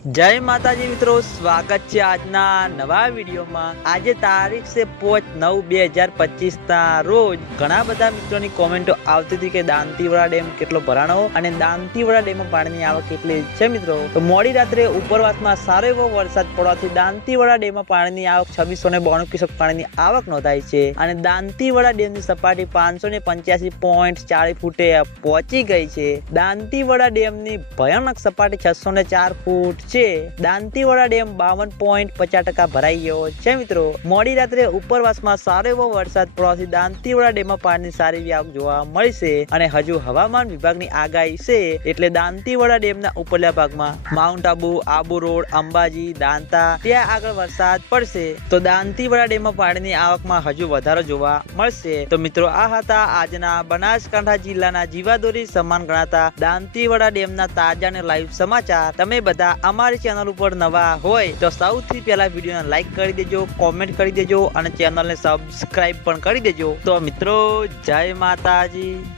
જય માતાજી મિત્રો, સ્વાગત છે આજના નવા વિડીયોમાં. આજે તારીખ છે પોચ નવ બે હજાર પચીસ ના રોજ ઘણા બધા મિત્રોની કોમેન્ટો આવતી હતી કે દાંતીવાડા ડેમ કેટલો ભરાણો અને દાંતીવાડા ડેમમાં પાણીની આવક કેટલી છે મિત્રો? તો મોડી રાત્રે ઉપરવાસમાં સારો એવો વરસાદ પડવાથી દાંતીવાડા ડેમમાં પાણીની આવક છવ્વીસો ને બોણું ક્યુસેક પાણીની આવક નોંધાઈ છે અને દાંતીવાડા ડેમની સપાટી પાંચસો ને પંચ્યાસી પોઈન્ટ ચાલીસ ફૂટે પહોંચી ગઈ છે. દાંતીવાડા ડેમની ભયાનક સપાટી છસો ને ચાર ફૂટ છે. દાંતીવાડા ડેમ બાવન પોઈન્ટ પચાસ ટકા ભરાઈ ગયો છે મિત્રો. મોડી રાત્રે ઉપરવાસમાં સારો એવો વરસાદ પડવાથી દાંતીવાડા ડેમમાં પાણીની સારી આવક જોવા મળી અને હજુ હવામાન વિભાગની આગાહી છે એટલે દાંતીવાડા ડેમના ઉપરલા ભાગમાં માઉન્ટ આબુ આબુ રોડ, અંબાજી, દાંતા ત્યાં આગળ વરસાદ પડશે. તો દાંતીવાડા ડેમમાં પાણીની આવકમાં હજુ વધારો જોવા મળશે. તો મિત્રો, આ હતા આજના બનાસકાંઠા જિલ્લાના જીવાદોરી સમાન ગણાતા દાંતીવાડા ડેમના તાજા અને લાઈવ સમાચાર. તમે બધા અમારી ચેનલ ઉપર નવા હોય તો સૌથી પહેલા વિડીયોને લાઈક કરી દેજો કોમેન્ટ કરી દેજો અને ચેનલને સબસ્ક્રાઇબ પણ કરી દેજો. તો મિત્રો, જય માતાજી.